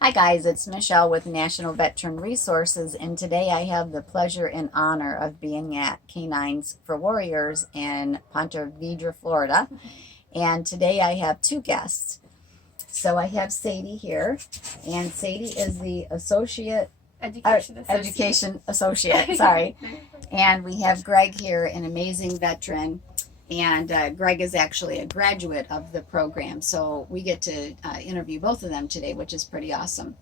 Hi guys, it's Michelle with National Veteran Resources, and today I have the pleasure and honor of being at K9s for Warriors in Ponte Vedra, Florida. And today I have two guests. So I have Sadie here, and Sadie is the education associate. Sorry. And we have Greg here, an amazing veteran. And Greg is actually a graduate of the program. So we get to interview both of them today, which is pretty awesome.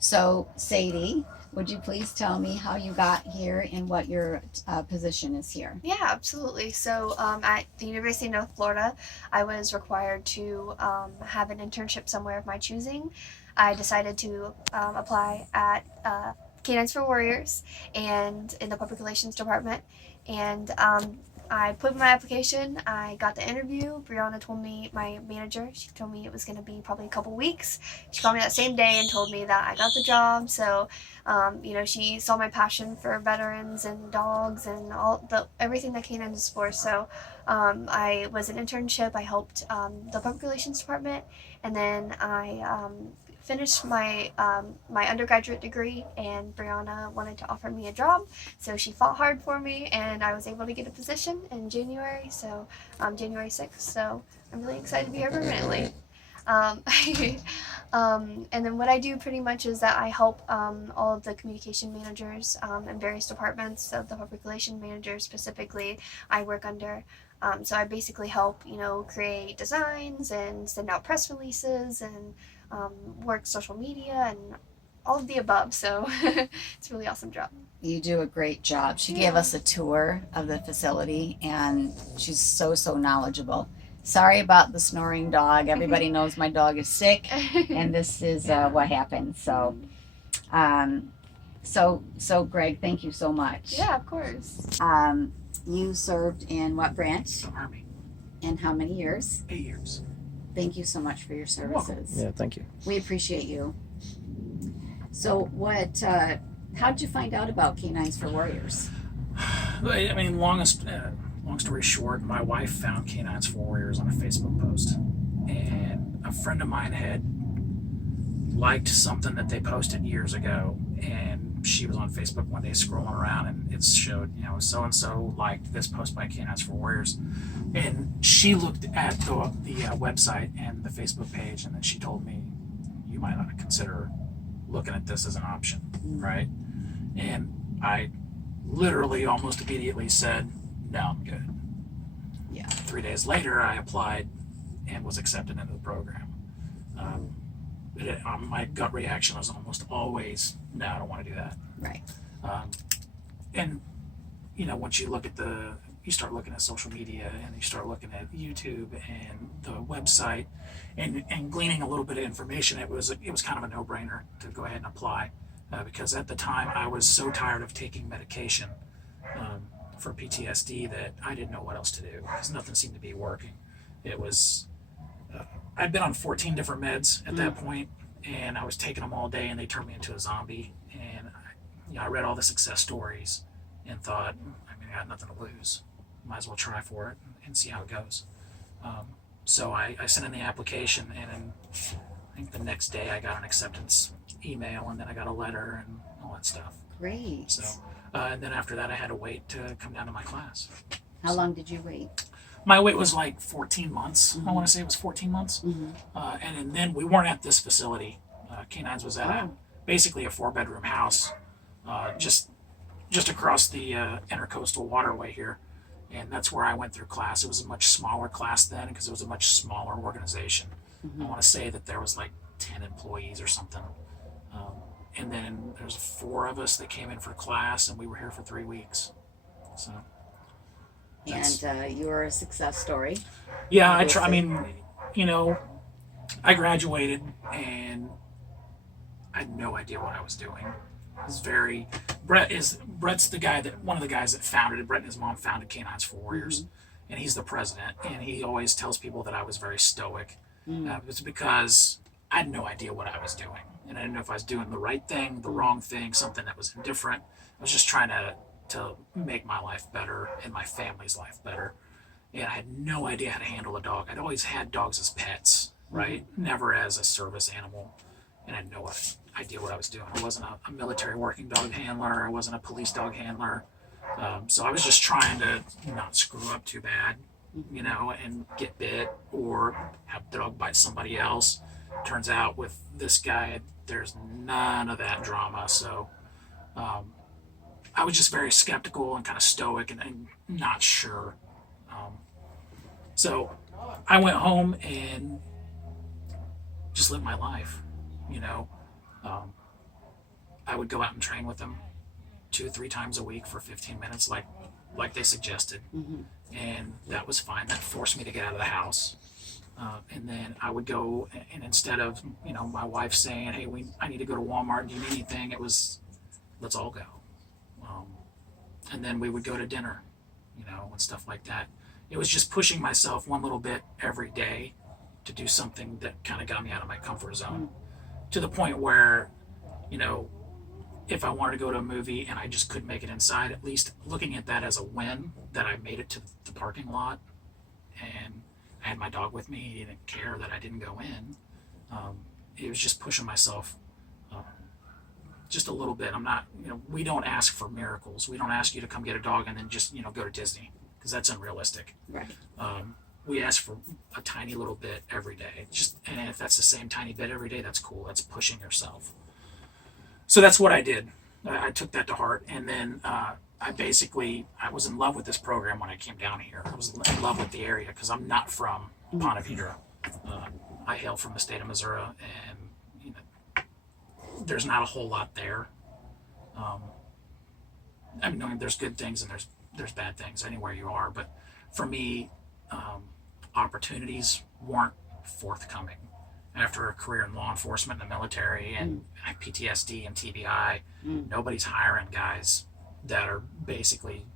So, Sadie, would you please tell me how you got here and what your position is here? Yeah, absolutely. So at the University of North Florida, I was required to have an internship somewhere of my choosing. I decided to apply at K9s for Warriors and in the Public Relations Department. And I put in my application. I got the interview. Brianna told me, my manager, she told me it was going to be probably a couple weeks. She called me that same day and told me that I got the job. So she saw my passion for veterans and dogs and everything that K9s is for. So I was an internship. I helped the public relations department, and then I finished my undergraduate degree. And Brianna wanted to offer me a job, so she fought hard for me, and I was able to get a position in January. So January 6th. So I'm really excited to be here permanently. Um, and then what I do pretty much is that I help all of the communication managers in various departments. So the public relation manager specifically, I work under. So I basically help, create designs and send out press releases and work social media and all of the above. So it's a really awesome job. You do a great job. She gave us a tour of the facility, and she's so knowledgeable. Sorry about the snoring dog. Everybody knows my dog is sick, and this is what happened. So, so Greg, thank you so much. Yeah, of course. You served in what branch? Army. And how many years? 8 years. Thank you so much for your services. Yeah, thank you. We appreciate you. So, how did you find out about K9s for Warriors? I mean, long story short, my wife found K9s for Warriors on a Facebook post, and a friend of mine had liked something that they posted years ago, and she was on Facebook one day scrolling around, and it showed, so and so liked this post by K9s for Warriors, and she looked at the website and the Facebook page, and then she told me, you might want to consider looking at this as an option, right? And I literally almost immediately said, no, I'm good. Yeah. 3 days later, I applied and was accepted into the program. My gut reaction was almost always, no, I don't want to do that. Right. And, once you start looking at social media, and you start looking at YouTube and the website and gleaning a little bit of information, it was kind of a no-brainer to go ahead and apply, because at the time I was so tired of taking medication for PTSD that I didn't know what else to do, because nothing seemed to be working. It was I'd been on 14 different meds at that point, and I was taking them all day, and they turned me into a zombie. And I read all the success stories and thought, I got nothing to lose. Might as well try for it and see how it goes. So I sent in the application, and I think the next day I got an acceptance email, and then I got a letter and all that stuff. Great. So, and then after that, I had to wait to come down to my class. How long did you wait? My wait was like 14 months. I want to say it was 14 months. And then we weren't at this facility. K9s was at basically a 4-bedroom house just across the intercoastal waterway here. And that's where I went through class. It was a much smaller class then, because it was a much smaller organization. I want to say that there was like 10 employees or something. And then there's 4 of us that came in for class, and we were here for 3 weeks. So. And you were a success story. Yeah, I mean, I graduated, and I had no idea what I was doing. Brett's one of the guys that founded it. Brett and his mom founded K9s for Warriors, and he's the president. And he always tells people that I was very stoic. It's because I had no idea what I was doing, and I didn't know if I was doing the right thing, the wrong thing, something that was indifferent. I was just trying to make my life better and my family's life better. And I had no idea how to handle a dog. I'd always had dogs as pets, right? Never as a service animal. and I had no idea what I was doing. I wasn't a military working dog handler. I wasn't a police dog handler. So I was just trying to not screw up too bad, and get bit or have the dog bite somebody else. Turns out with this guy, there's none of that drama. So I was just very skeptical and kind of stoic and not sure. So I went home and just lived my life. I would go out and train with him 2-3 times a week for 15 minutes, like they suggested, and that was fine. That forced me to get out of the house. And then I would go, and instead of my wife saying, "Hey, I need to go to Walmart. Do you need anything?" It was, "Let's all go." And then we would go to dinner, and stuff like that. It was just pushing myself one little bit every day to do something that kind of got me out of my comfort zone, to the point where, if I wanted to go to a movie and I just couldn't make it inside, at least looking at that as a win, that I made it to the parking lot and I had my dog with me. He didn't care that I didn't go in. It was just pushing myself just a little bit. I'm not, we don't ask for miracles. We don't ask you to come get a dog and then just, go to Disney, because that's unrealistic. Right. We ask for a tiny little bit every day. And if that's the same tiny bit every day, that's cool. That's pushing yourself. So that's what I did. I took that to heart, and then I was in love with this program when I came down here. I was in love with the area because I'm not from Ponte Vedra. I hail from the state of Missouri, and there's not a whole lot there. There's good things and there's bad things anywhere you are, but for me, opportunities weren't forthcoming. After a career in law enforcement and the military and PTSD and TBI, nobody's hiring guys that are basically,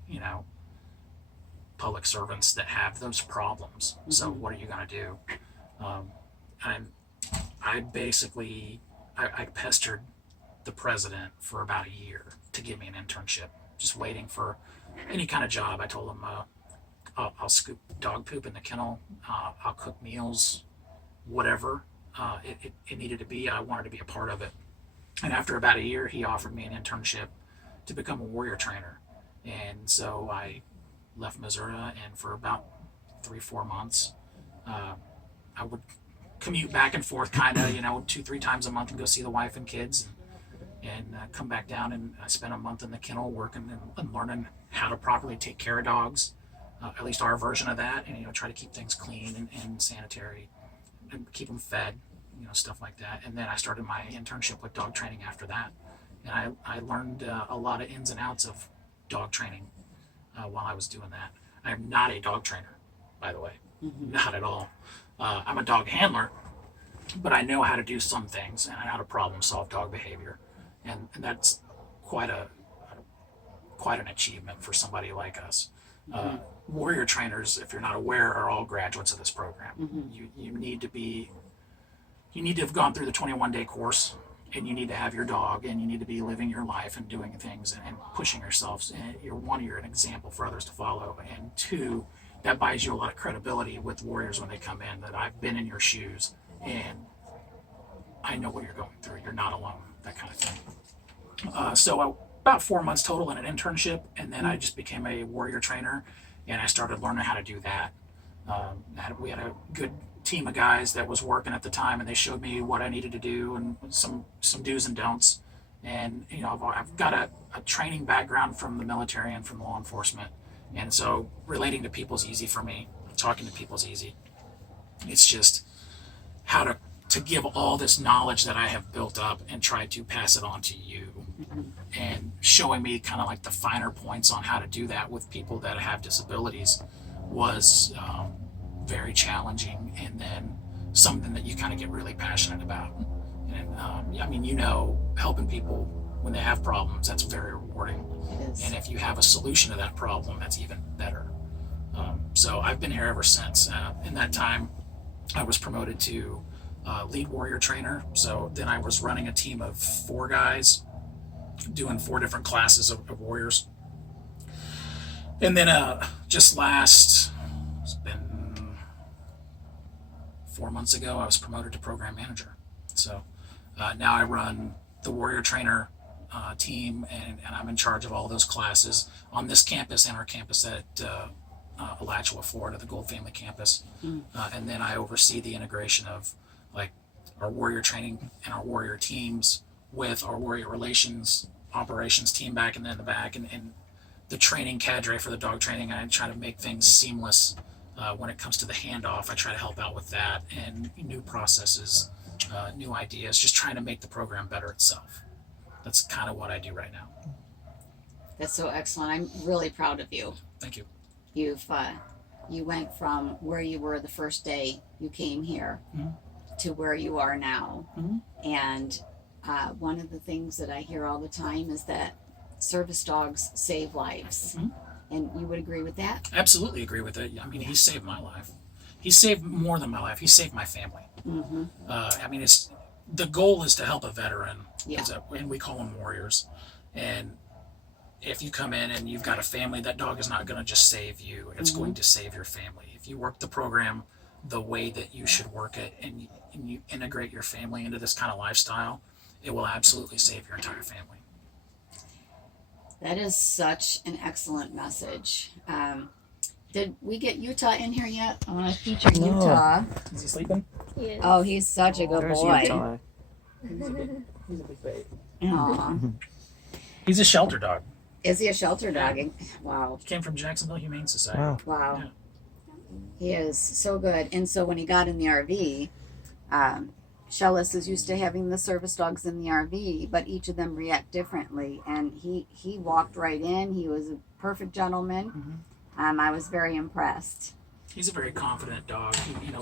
public servants that have those problems. So what are you going to do? I pestered the president for about a year to give me an internship, just waiting for any kind of job. I told him, I'll scoop dog poop in the kennel, I'll cook meals, whatever it needed to be. I wanted to be a part of it. And after about a year, he offered me an internship to become a warrior trainer. And so I left Missouri, and for about 3-4 months, I would commute back and forth, kind of, 2-3 times a month, and go see the wife and kids, and come back down. And I spent a month in the kennel working and learning how to properly take care of dogs, at least our version of that, and try to keep things clean and sanitary and keep them fed, stuff like that. And then I started my internship with dog training after that, and I learned a lot of ins and outs of dog training while I was doing that. I am not a dog trainer, by the way, not at all. I'm a dog handler, but I know how to do some things, and I know how to problem solve dog behavior, and that's quite an achievement for somebody like us. Warrior trainers, if you're not aware, are all graduates of this program. You need to have gone through the 21-day course, and you need to have your dog, and you need to be living your life and doing things and pushing yourselves. And you're an example for others to follow, and 2, that buys you a lot of credibility with warriors when they come in, that I've been in your shoes and I know what you're going through. You're not alone, that kind of thing. So about 4 months total in an internship, and then I just became a warrior trainer, and I started learning how to do that. We had a good team of guys that was working at the time, and they showed me what I needed to do and some do's and don'ts. And I've got a training background from the military and from law enforcement, and so relating to people is easy for me. Talking to people is easy. It's just how to give all this knowledge that I have built up and try to pass it on to you, and showing me kind of like the finer points on how to do that with people that have disabilities was very challenging, and then something that you kind of get really passionate about. And helping people when they have problems, that's very rewarding. And if you have a solution to that problem, that's even better. So I've been here ever since. In that time, I was promoted to lead warrior trainer. So then I was running a team of 4 guys doing 4 different classes of warriors. And then it's been 4 months ago, I was promoted to program manager. So Now I run the Warrior Trainer team, and I'm in charge of all those classes on this campus and our campus at Alachua, Florida, the Gold Family campus. And then I oversee the integration of like our Warrior training and our Warrior teams with our Warrior relations operations team back in the back, and the training cadre for the dog training. I try to make things seamless when it comes to the handoff. I try to help out with that and new processes, new ideas, just trying to make the program better itself. That's kind of what I do right now. That's so excellent. I'm really proud of you. Thank you. You went from where you were the first day you came here Mhm. to where you are now. Mhm. And one of the things that I hear all the time is that service dogs save lives. Mhm. And you would agree with that? Absolutely agree with it. I mean, he saved my life. He saved more than my life. He saved my family. Mm-hmm. I mean, it's the goal is to help a veteran, Yeah. and we call them warriors. And if you come in and you've got a family, that dog is not going to just save you. It's going to save your family. If you work the program the way that you should work it, and you integrate your family into this kind of lifestyle, it will absolutely save your entire family. That is such an excellent message. Did we get Utah in here yet? I want to feature No. Utah. Is he sleeping? Yes. Oh, he's such a good There's boy. Utah. He's a big baby. Aw. He's a shelter dog. Is he a shelter dog? Wow. He came from Jacksonville Humane Society. Wow. Wow. Yeah. He is so good. And so when he got in the RV, Shellis is used to having the service dogs in the RV, but each of them react differently. And he walked right in. He was a perfect gentleman. I was very impressed. He's a very confident dog.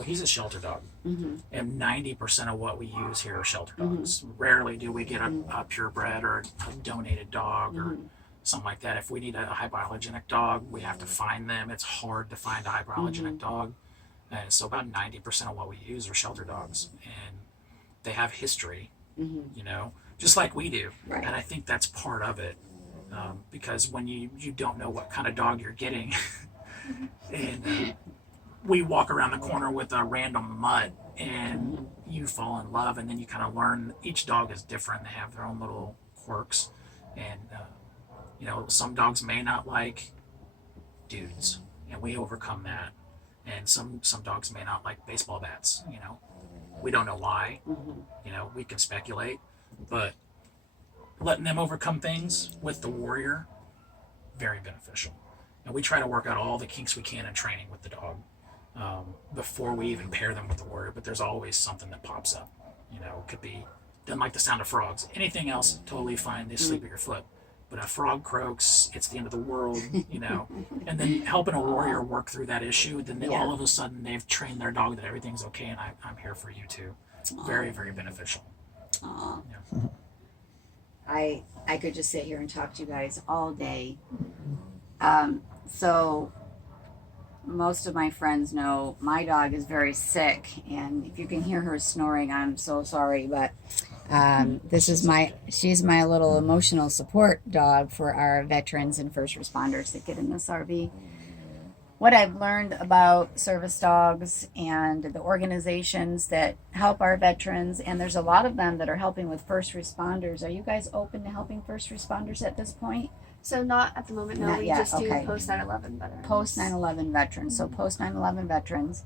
He's a shelter dog. Mm-hmm. And 90% of what we use here are shelter dogs. Rarely do we get a purebred or a donated dog or something like that. If we need a hypoallergenic dog, we have to find them. It's hard to find a hypoallergenic dog. And so about 90% of what we use are shelter dogs. And they have history, just like we do. Right. And I think that's part of it. Because when you don't know what kind of dog you're getting, and we walk around the corner with a random mutt and you fall in love, and then you kind of learn each dog is different. They have their own little quirks, and some dogs may not like dudes, and we overcome that. And some dogs may not like baseball bats. We don't know why. We can speculate, but letting them overcome things with the warrior, very beneficial. And we try to work out all the kinks we can in training with the dog before we even pair them with the warrior. But there's always something that pops up. It could be, doesn't like the sound of frogs. Anything else, totally fine. They sleep at your foot. But a frog croaks, it's the end of the world, And then helping a warrior work through that issue, then all of a sudden they've trained their dog that everything's okay, and I'm here for you too. Very, very beneficial. Aw. Yeah. I could just sit here and talk to you guys all day. So most of my friends know my dog is very sick, and if you can hear her snoring, I'm so sorry, but she's my little emotional support dog for our veterans and first responders that get in this RV. What I've learned about service dogs and the organizations that help our veterans, and there's a lot of them that are helping with first responders. Are you guys open to helping first responders at this point? So not at the moment, no. Not We yet, just do okay. post 9/11 veterans. Post 9/11 veterans. So post 9/11 veterans.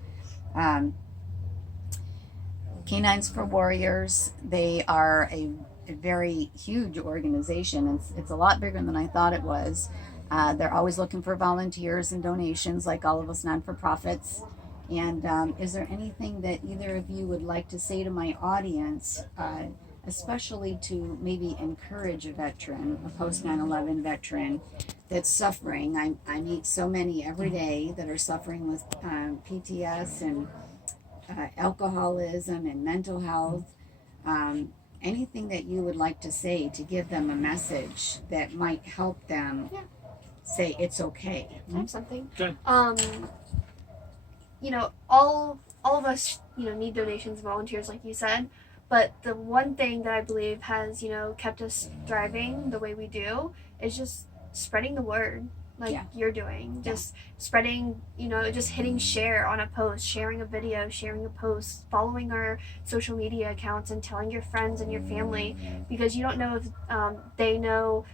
K9s for Warriors. They are a very huge organization. It's a lot bigger than I thought it was. They're always looking for volunteers and donations, like all of us non-for-profits. And is there anything that either of you would like to say to my audience, especially to maybe encourage a veteran, a post 9/11 veteran that's suffering? I meet so many every day that are suffering with PTS and alcoholism and mental health. Anything that you would like to say to give them a message that might help them say it's okay? I have something. Good. All of us, need donations, volunteers, like you said. But the one thing that I believe has, kept us thriving the way we do is just spreading the word. like Yeah. you're doing, just spreading, just hitting share on a post, sharing a video, sharing a post, following our social media accounts, and telling your friends and your family, because you don't know if they know,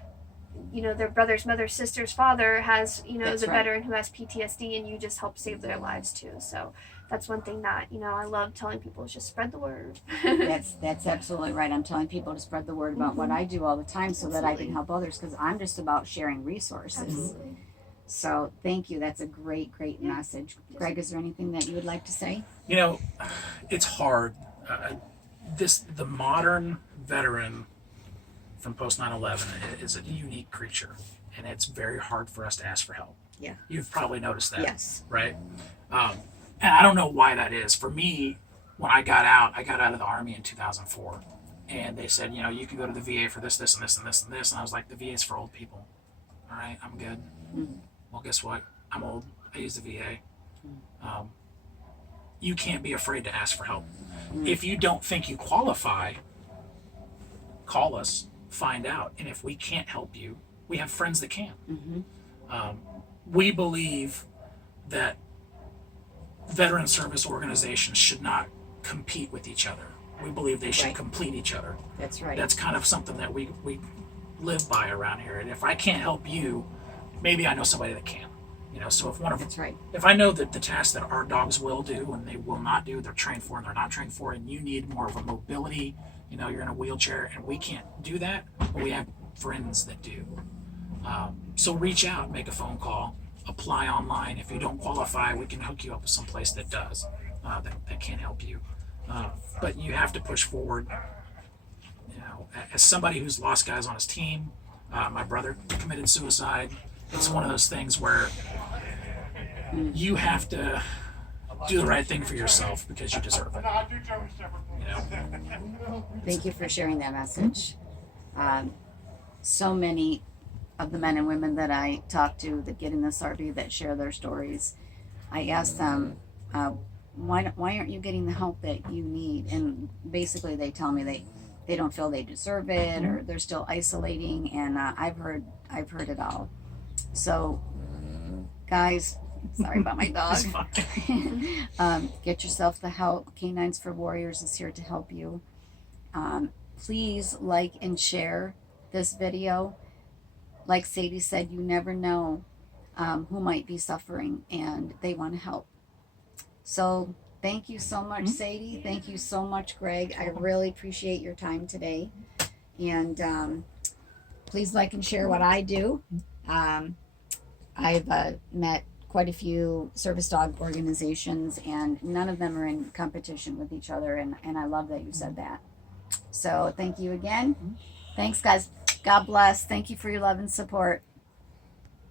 their brother's mother, sister's father has, That's is a right. veteran who has PTSD, and you just help save their lives too. So that's one thing that, I love telling people, is just spread the word. That's absolutely right. I'm telling people to spread the word about what I do all the time so that I can Absolutely. help others, because I'm just about sharing resources. Absolutely. So thank you. That's a great message. Greg, is there anything that you would like to say? It's hard. The modern veteran from post 9/11 is a unique creature, and it's very hard for us to ask for help. Yeah. You've probably noticed that, Yes. right? And I don't know why that is. For me, when I got out of the Army in 2004, and they said, you can go to the VA for this, and this, and this, and this, and I was like, the VA is for old people. All right, I'm good. Well, guess what? I'm old. I use the VA. You can't be afraid to ask for help. If you don't think you qualify, call us, find out. And if we can't help you, we have friends that can. We believe that veteran service organizations should not compete with each other. We believe they should Right. complete each other. That's right. That's kind of something that we live by around here. And if I can't help you, maybe I know somebody that can. So That's right. if I know that the tasks that our dogs will do and they will not do, they're trained for and they're not trained for, and you need more of a mobility, you're in a wheelchair and we can't do that, but we have friends that do. So reach out, make a phone call, apply online. If you don't qualify, we can hook you up with some place that does, that can help you. But you have to push forward. As somebody who's lost guys on his team, my brother committed suicide. It's one of those things where you have to do the right thing for yourself because you deserve it. Thank you for sharing that message. So many of the men and women that I talk to that get in this RV that share their stories, I ask them, why aren't you getting the help that you need? And basically they tell me they don't feel they deserve it, or they're still isolating, and I've heard it all. So guys, sorry about my dog. Get yourself the help. K9s for Warriors is here to help you. Please like and share this video. Like Sadie said, you never know who might be suffering and they want to help. So thank you so much, Sadie. Thank you so much, Greg. I really appreciate your time today. And please like and share what I do. I've met quite a few service dog organizations, and none of them are in competition with each other, and I love that you said that. So thank you again. Thanks, guys. God bless. Thank you for your love and support.